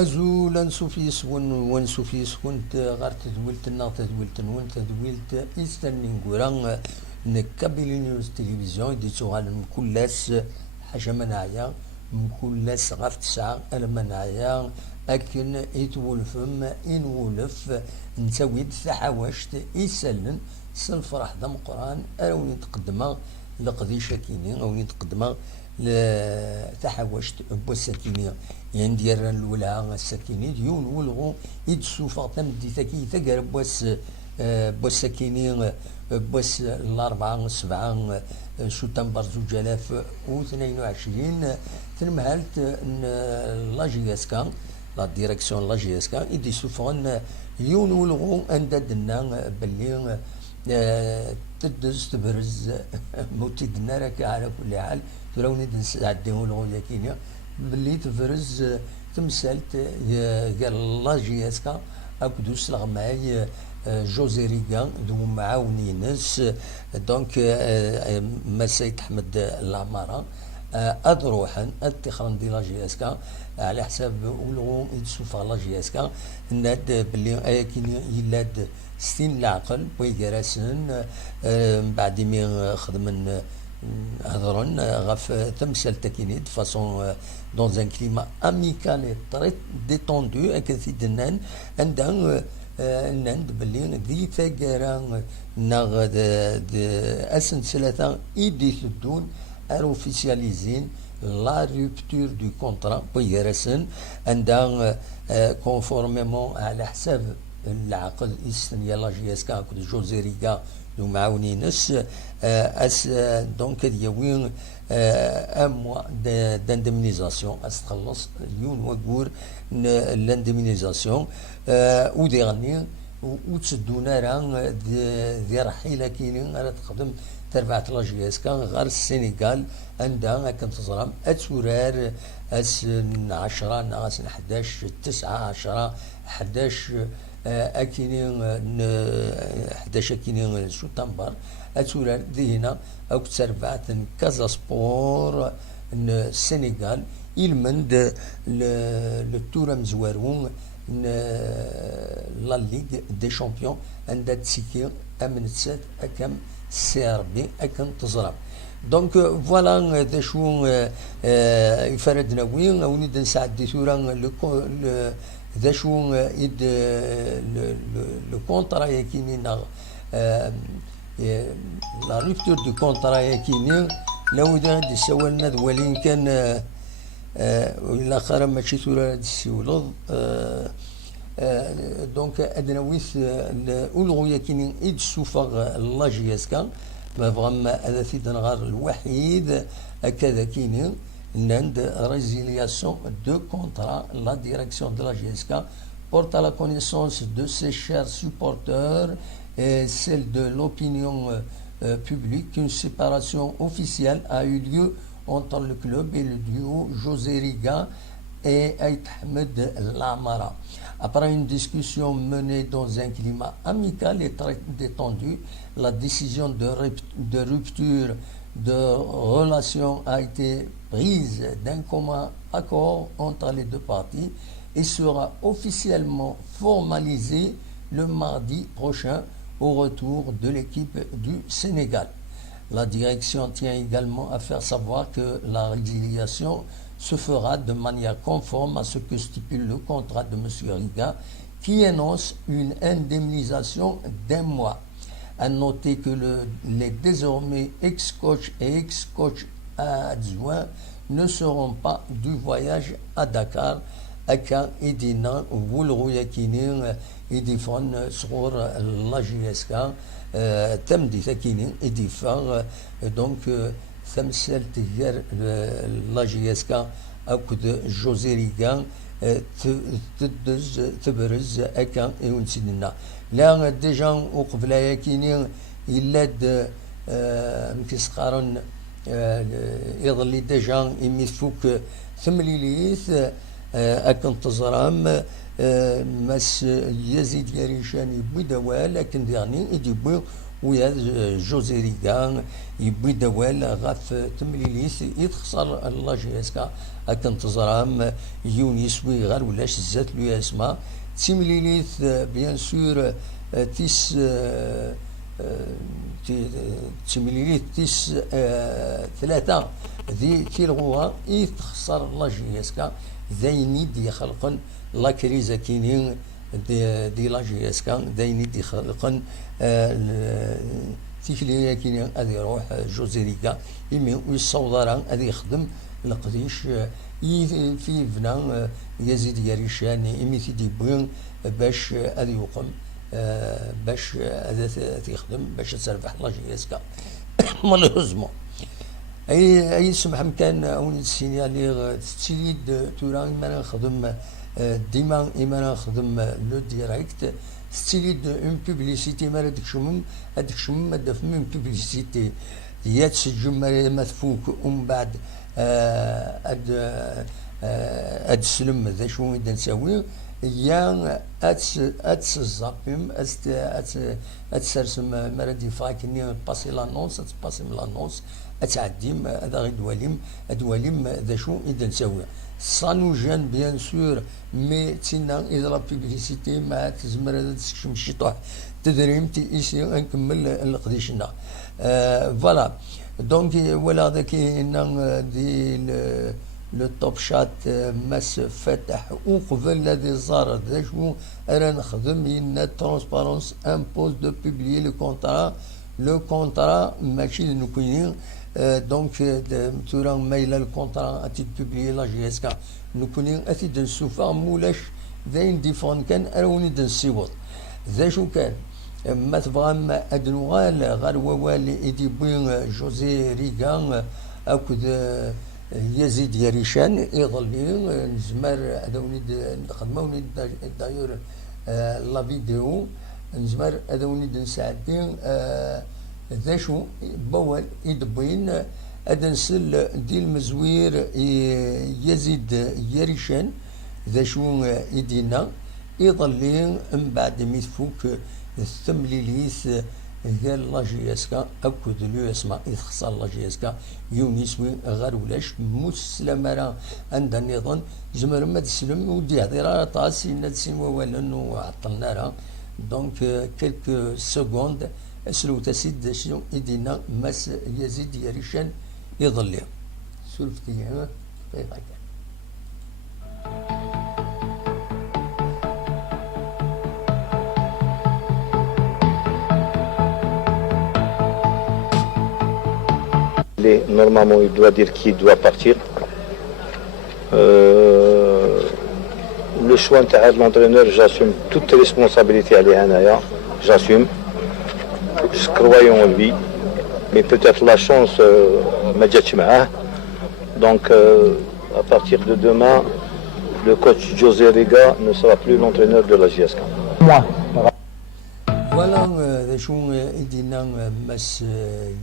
أزولا سوفيس ون سوفيس كنت غير تدولت النغ تدولت نون تدولت إستني نقولان نكابيلي نيوز تلفزيون دي تغال من كل ناس حاجة منايا من كل ناس غاف تسعة المنايا أكن إتولفم إن ولف نتاويد تحاوشت إسلن سنفرح دم قرآن أو نتقدمه لقضيشة كيني أو نتقدمه تحوشت بوسكيني يعني ديال الاولى السكيني ديون ولغو يدسوفا تمدي تكي تقرب بوسكيني بوس الاربعه سبعه سبتمبر 2022 تنمهلت لا جي اس كا لا ديريكسيون لا جي اس كا يدي سوفون يون ولغو انددنا باللي تدز تبرز موتي دنارك على كل حال تراوني نسعديه الغويا كينيا باللي تفرز تمثلت قال لا جي اس كا اكدوس لغماي جوزي ريغان دو معاوني ناس دونك مسيد احمد العماره ادروحا اتخرن دي لا جي اس كا على حساب ولغو يتسوفا لا جي اس كا ناد باللي كينيا يلاد ستين العقل ويجرسن بعد مي خدمن هضرن غف تمثال تكينيد فاصون دون ان كليما اميكال تري ديتوندو اكثيد نان عندها نند باللي ذي ثقرا ناغ اسن ثلاثه ايدي ثدون ار اوفيسياليزين لا روبتور دو كونترا ويجرسن عندها كونفورميمون على حساب العقد إستن يلا جي اس كا كود جوزي ريغا دو معاونينس اس دونك ديوين ان موا داندمنيزاسيون اس تخلص يون وقور لاندمنيزاسيون وديغني وتسدونا راه دي رحيله كاينين راه تخدم تربعة لا جي اس كا غير السنغال عندها كم تزرم اتورار اس 10 ناقص 11 9 10 11 اكينين 11 اكينين سبتمبر اتولار دي هنا او تربعت كازا سبور السنغال يلمند للتورا مزوارون لا ليغ دي شامبيون عندها تسيكي امن تسات اكم سي ار بي اكن تزرب دونك فوالا ذا شو يفردنا وين او نيد نساعد دي تورا ذا شو يد لو كونترا يكيني لا ريفتور دو كونترا يكيني لو دا دي سوالنا ولين كان ولا خير ماشي ثورة السيولض دونك ادناويث الاولغويا كينين ايد سوفاغ لا جي اس كا ما فغما هذا في دنغار الوحيد هكذا كينين نند رésiliation de contrat la direction de la GSK porte à la connaissance de ses chers supporters et celle de l'opinion publique qu'une séparation officielle a eu lieu entre le club et le duo José Riga et Aït Ahmed Lamara. Après une discussion menée dans un climat amical et très détendu, la décision de rupture de relation a été prise d'un commun accord entre les deux parties et sera officiellement formalisée le mardi prochain au retour de l'équipe du Sénégal. La direction tient également à faire savoir que la résiliation se fera de manière conforme à ce que stipule le contrat de M. Riga qui énonce une indemnisation d'1 mois. À noter que les désormais ex-coach et ex-coach adjoints ne seront pas du voyage à Dakar. Aka Edina Woulrou Yakinin Edifon sur la GSK Tamdi Takinin Edifar donc Samsel Tiger la GSK Akud José Riga تبرز أكا يونسينا لا ديجا وقبلا يكيني يلاد مكسقارن يظلي ديجا يميفوك ثمليليث أكن تزرام مس يزيد يريشاني بدوال لكن يعني يدي ويا جوزي ريغان يبوي دوال غاف تمليليث يتخسر لا جي اس كا اكن تزرام يونيس ويغار ولاش زات لو يسمى تمليليث بيان سور تيس تمليليث تيس ثلاثة ذي تيلغوا يتخسر لا جي اس كا ذايني دي خلقن لا كريزا كينين دي لا جي اس كا ذايني دي خلقن تيكلي كينين غادي يروح جوزي ريكا يمي ويصوض غادي يخدم القديش في بنا يزيد يريشان يمي تيدي بوين باش غادي يقوم باش غادي يخدم باش تربح لا جي اس كا مالوزمون اي سمح كان اون سينيالي تسيليد تورا اما نخدم ديما اما نخدم لو ديريكت ستيليد اون بوبليسيتي ما هذيك شمم هذا فمن بوبليسيتي يا تسجم ما تفوك ومن بعد اد سلم ذا شو نقدر نسوي يا اتسزابيم اتسرسم مرادي فاكني باسي لانونس تباسي من لانونس اتعديم هذا غير دواليم ذا شو نقدر نسوي سانو جان بيان سور مي تينا اذا لا بيبليسيتي ما تزمر هذا تسكشم شي طوح تدريم تي ايسي نكمل القديشنا فوالا دونك ولا ذاك دي لو توب شات ماس فتح وقبل الذي زار ذا شو انا نخدم ين ترونسبارونس امبوز دو بوبليي لو كونترا ماشي نكونين دونك تورا مايله الكونترا اتي بوبليي لا جي اس كا نكونين اتي دنسوفا مولاش ذاين ديفون كان اروني دنسيوط ذا شو كان ما تبغى ما ادنوغال غير ووال ايدي بوين جوزي ريغان اكد يزيد يريشان يظلي نزمر هذا وليد نخدمه وليد دايور لا فيديو نزمر هذا وليد نساعدين ذا شو بوال يدبين هذا نسل دي المزوير يزيد يريشان ذا شو يدينا يظلي من بعد ما يفوك الثمليليث قال لا جي اس كا اكد لو اسمع يخسر لا جي اس كا يونيس وين غير ولاش مسلم راه عند النظام زمر ما تسلم ودي هذه راه طاسي نتسين ولا انه عطلنا راه دونك كيلكو سكوند اسلو تسيد شنو يدينا ماس يزيد يريشان يظل سولفتي ها طيب Normalement, il doit dire qu'il doit partir. Le choix de l'entraîneur, j'assume toutes les responsabilités à l'Ihanaya. J'assume. Je crois en lui. Mais peut-être la chance m'a dit. Donc, à partir de demain, le coach José Riga ne sera plus l'entraîneur de la JSK. Moi. Voilà, شو يدينا مس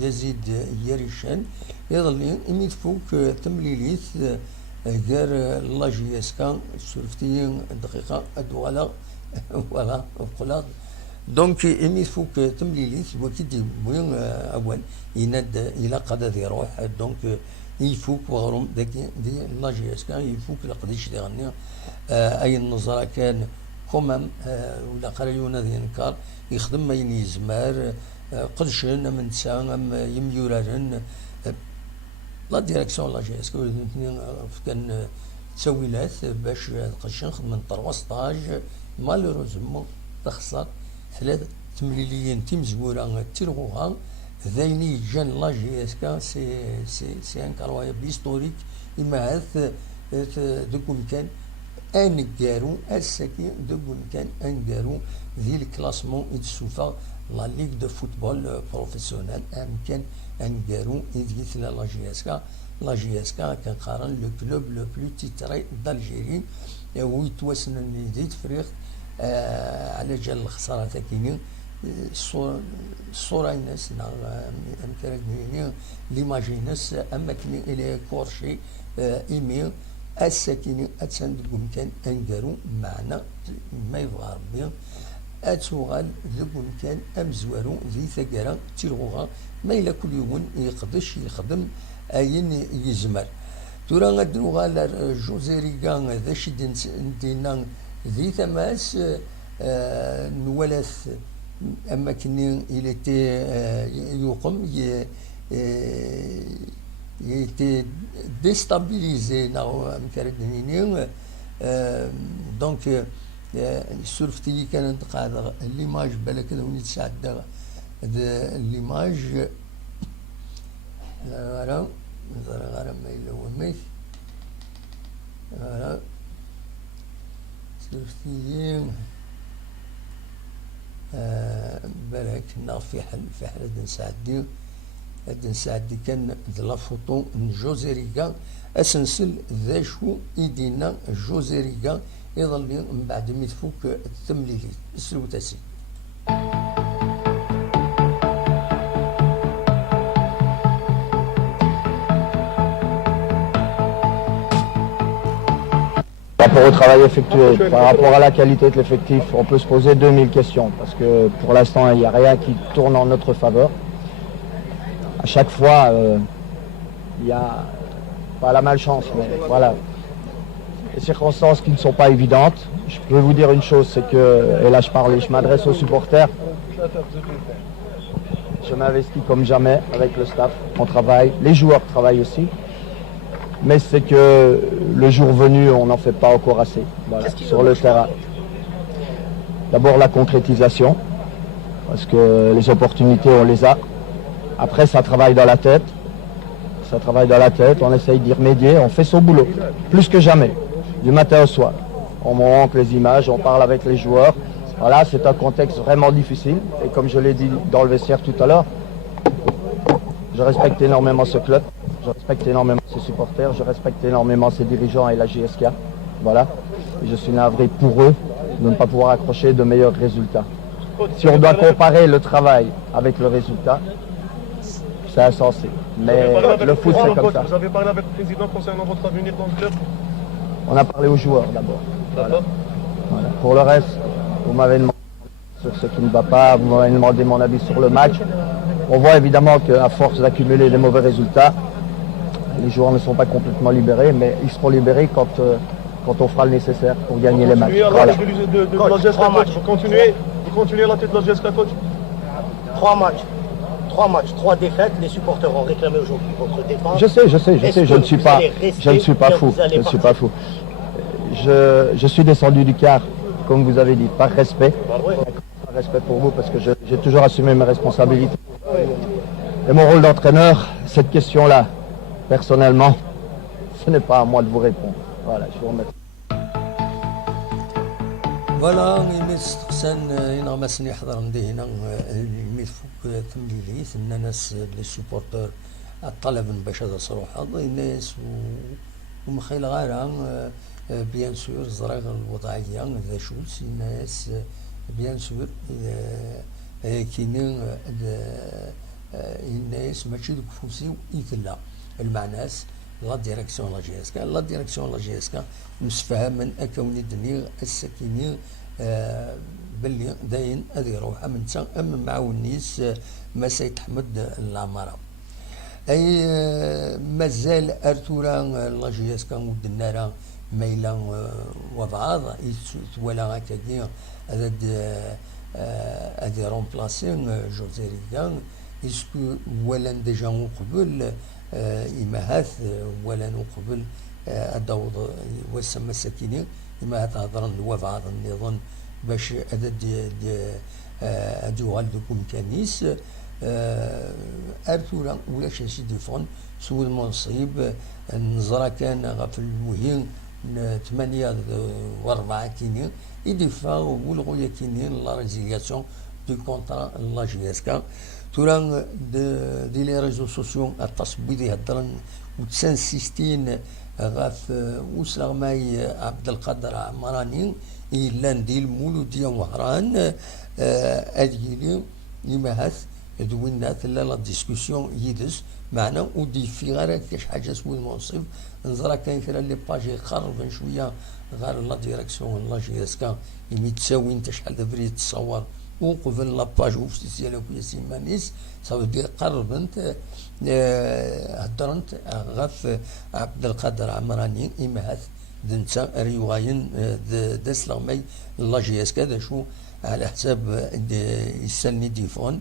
يزيد يريشان يظل يميت فوق تمليليث غير لا جي اس كا سورفتي دقيقه ادوالا ولا وقلا دونك يميت فوق تمليليث وكيدي بوين اول يند الى قد يروح دونك يفوق وغرم دي لا جي اس كا يفوق لقديش يغني اي النظره كان كومام ولا قريون ذي انكار يخدم ما يزمار قدشن من سام يميورن لا ديريكسيون لا جي اس كو كان تسويلات باش قدشن خدم 13 مالوروزمون تخسر ثلاث تمليليين تيم زوورا تيرغوها ذايني جان لا جي اس كا سي ان كاروايا بيستوريك اما هاث دكون كان انكارو السكي دكون كان انكارو ذي الكلاسمون يتسوفا لا ليغ دو فوتبول بروفيسيونيل كان انكارو يديث لا جي اس كا لا جي اس كا كان قارن لو كلوب لو بلو تيتري دالجيري ويتوسن نديت فريق على جال الخساره تاكيني الصوره الناس امكانك ليماجي ناس اما كني الى كورشي ايميل الساكنين اتسند كان انكارو معنا ما يبغى ربي اتوغال ذوك كان امزوارو ذي ثقرا تيرغوغا ما إلا كل يوم يقدش يخدم اين يزمر تورا غادرو غالا جوزيريكا ذا شد دينا ذي تماس نولث اما كني الى تي يقوم يتي ديستابيليزي ناو مكردنيني دونك سورفتي كانت قاعده ليماج بالك وني تساعد ليماج غرام غرام ما الا هو ميت غرام سورفتي بالك نا في حل نساعدي هاد نساعدي كان لا فوتو جوزيريكا اسنسل ذا شو يدينا جوزيريكا يظل من بعد ما تفوك التمليلي السلوتاسي. Par rapport au travail effectué, par rapport à la qualité de l'effectif, on peut se poser 2000 questions parce que pour l'instant il n'y a rien qui tourne en notre faveur. À chaque fois, il y a pas la malchance, mais voilà, des circonstances qui ne sont pas évidentes. Je peux vous dire une chose, c'est que, et là je m'adresse aux supporters, je m'investis comme jamais avec le staff, on travaille, les joueurs travaillent aussi, mais c'est que le jour venu, on n'en fait pas encore assez, voilà, sur le terrain. D'abord la concrétisation, parce que les opportunités, on les a. Après, ça travaille dans la tête. Ça travaille dans la tête, on essaye d'y remédier, on fait son boulot, plus que jamais, du matin au soir. On montre les images, on parle avec les joueurs. Voilà, c'est un contexte vraiment difficile. Et comme je l'ai dit dans le vestiaire tout à l'heure, je respecte énormément ce club, je respecte énormément ses supporters, je respecte énormément ses dirigeants et la JSK. Voilà. Et je suis navré pour eux de ne pas pouvoir accrocher de meilleurs résultats. Si on doit comparer le travail avec le résultat, c'est insensé. Mais le foot, c'est comme ça. Vous avez parlé avec le président concernant votre avenir dans le club? On a parlé aux joueurs d'abord. Voilà. Voilà. Pour le reste, vous m'avez demandé sur ce qui ne va pas, vous m'avez demandé mon avis sur le match. On voit évidemment qu'à force d'accumuler des mauvais résultats, les joueurs ne sont pas complètement libérés, mais ils seront libérés quand on fera le nécessaire pour gagner les matchs. Voilà. Vous continuez à la tête de la GSK, coach? 3 matchs. 3 défaites, les supporters ont réclamé aujourd'hui votre départ. Je sais, je ne suis pas fou. Je suis descendu du car, comme vous avez dit, par respect. Par respect pour vous, parce que j'ai toujours assumé mes responsabilités. Et mon rôle d'entraîneur, cette question-là, personnellement, ce n'est pas à moi de vous répondre. Voilà, je vous remercie. فوالا يمستقسان ينغمسن يحضر ندي هنا يميفوك تمليليت الناس لي سوبورتور الطلب باش هذا صروح الناس ومخيل غيرها بيان سور زريغ الوضعيه ذا شولز الناس بيان سور كاينين الناس ماشي دوك فوسيو يتلا المعناس لا ديريكسيون لا جي اس كا لا ديريكسيون لا جي اس كا مسفها من اكوني الدنيا السكيني باللي داين هذه يروح من تا اما معاون نيس ما سيد حمد العماره اي مازال ارتورا لا جي اس كا ودنا ميلا وبعض ولا هكاكي هذا رومبلاسين جوزيريكا اسكو ولا ديجا قبل إماهات ولا نقبل الدوض وسم السكينة إماهات هضرن الوضع النظام باش أدو غالدكم كنيس أرثولا ولا شي ديفون سوى المنصيب نزرا كان غف المهم 8 كينين يدفع والغوية كينين لا ريزيلياسيون دو كونترا لا جي اس كا توران دي لي ريزو سوسيو التصبيدي هدرن وتسانسيستين غاف وسلغماي عبد القادر عمراني إلا ندير مولودية وهران أديلي يمهث دوينا ثلا لا ديسكوسيون يدس معنا ودي في غير كاش حاجه سوى المنصف نزرا كاين كرا لي باج يقرب شويه غير لا ديريكسيون لا جي اس كا يمي تساوي انت شحال دبري تصور وقبل لاباج اوفيسيال ياسين مانيس صافي دير قرب انت هضرنت غف عبد القادر عمراني امهات دنتا رواين داس لغمي لا جي اس كذا شو على حساب يسالني ديفون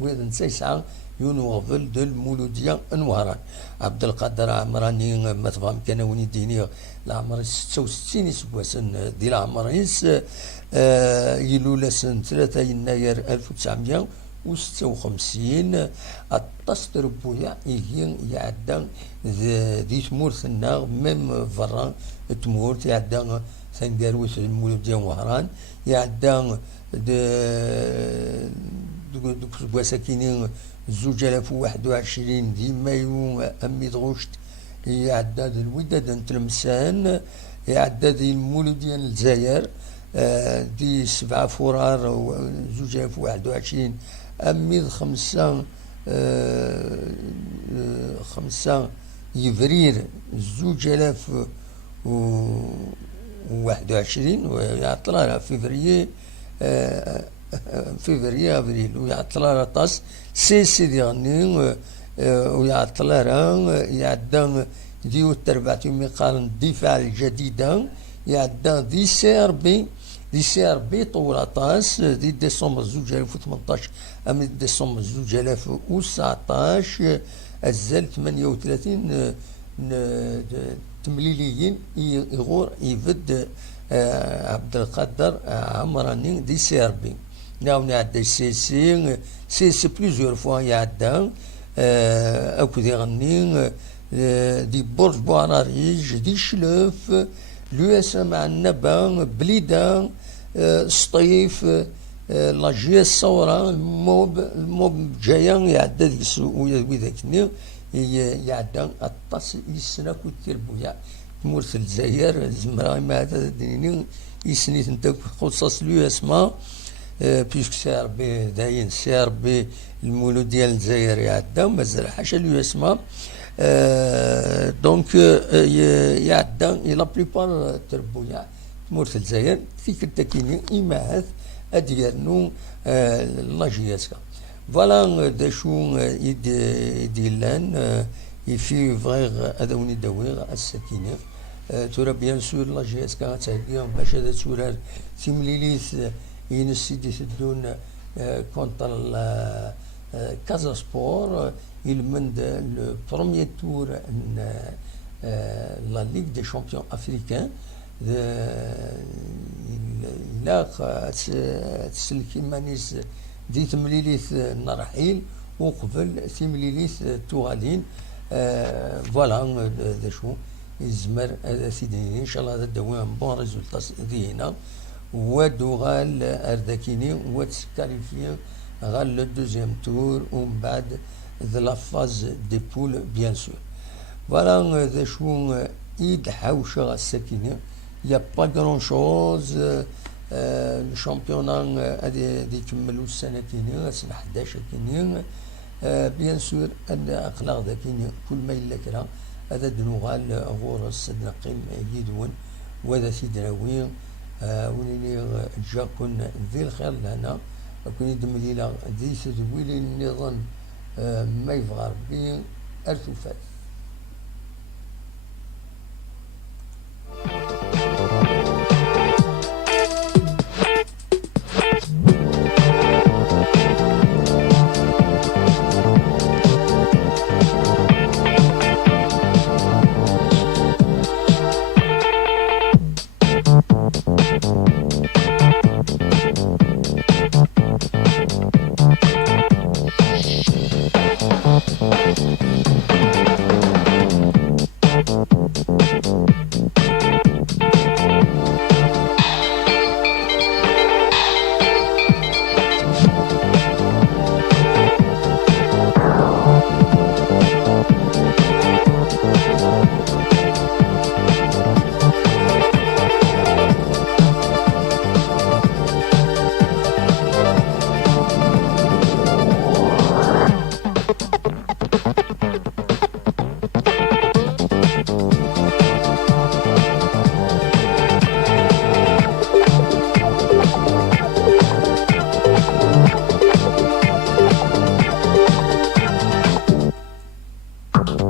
وين نسى يسعى ينوغفل دو المولودية انوارا عبد القادر عمراني ما تفهم كان وني ديني العمر 66 يسواسن ديال العمريس يلولا سنة 3 يناير 1956 الطاس تربويا يجي يعدى ذي تمورثنا ميم فرا تمورت يعدى ثنقاروس المولودية وهران يعدى دوك ساكنين 2021 دي مايو امي دغوشت يعدى الوداد نتلمسان يعدى المولودية الجزائر دي 7 فرار 2021 امي 5 يفرير 2021 ويعطل على فيفري افريل ويعطل على طاس سي ديالني ويعطل على يعدى ديو التربعة مقارن الدفاع الجديدة يعدى دي سي ار بي طول طاس دي ديسمبر 2018 أم ديسمبر 2019 الزال 38 تمليليين يغور يفد عبد القادر عمراني دي سي ار بي ناو يعدى سي بليزيور فوا يعدى أكو دي غني دي برج بوعراريج دي شلوف لو اس ام عنبا بليده سطيف لاجيه الصوره الموب جايه يعدى ديك وذاك يعدى الطاس يسنا كثير بويا تمورث الجزائر زمرا ما هذا ديني يسنيت انت خصاص لو اسما بيسك سي ار بي داين سي ار بي المولود ديال الجزائر يعدى ومازال حاشا لو اسما دونك يعدى لا بليبار تربويا تمورث الجزائر فيك التكيني إماهات أديرنو لا جي اس كا فوالا دا شو يديلان يفي فغيغ أدوني داويغ السكينة تورا بيان سور لا جي اس كا تهديهم باش هذا تورار تيمليليث ينسي دي تدون كونتر كازا سبور يلمند لو بروميير تور لا ليغ دي شامبيون افريكان لاق تسلكي مانيس دي تمليليث نرحيل وقبل تمليليث توغالين فوالا دا شو يزمر سيدي ان شاء الله هذا دوام بون ريزولتا دينا ودوغال ارداكيني وتسكاليفي غال لو دوزيام تور ومن بعد ذا لا فاز دي بول بيان سور فوالا ذا شو ايد حوشه السكينه يا با غران شوز الشامبيونا غادي يكملوا السنه كيني سنه 11 كيني بيان سور ان اخلاق ذا كيني كل ما الا كرا هذا دنوغال غور الصدقين يدون وهذا سيدراوي وليني جاكون ذي الخير لهنا كون يدم ليلا ذي سدويلي النظام ما يفغر بين التفات